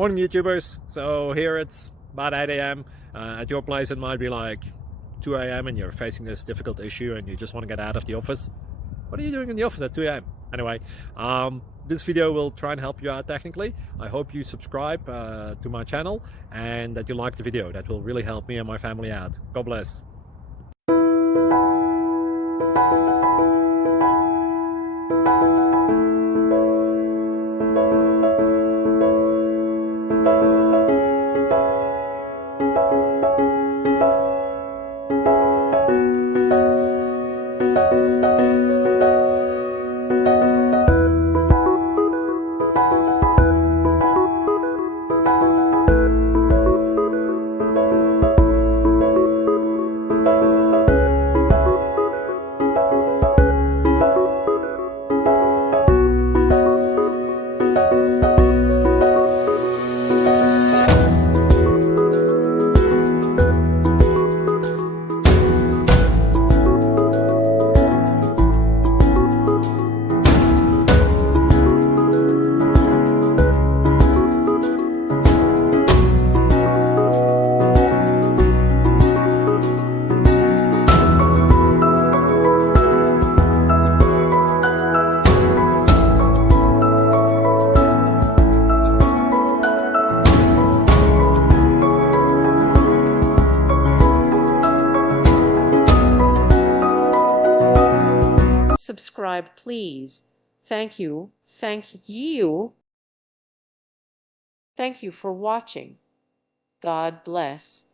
Morning YouTubers. So here it's about 8 a.m. At your place it might be like 2 a.m. and you're facing this difficult issue and you just want to get out of the office. What are you doing in the office at 2 a.m.? Anyway, this video will try and help you out technically. I hope you subscribe to my channel and that you like the video. That will really help me and my family out. God bless. Subscribe, please. Thank you. Thank you. Thank you for watching. God bless.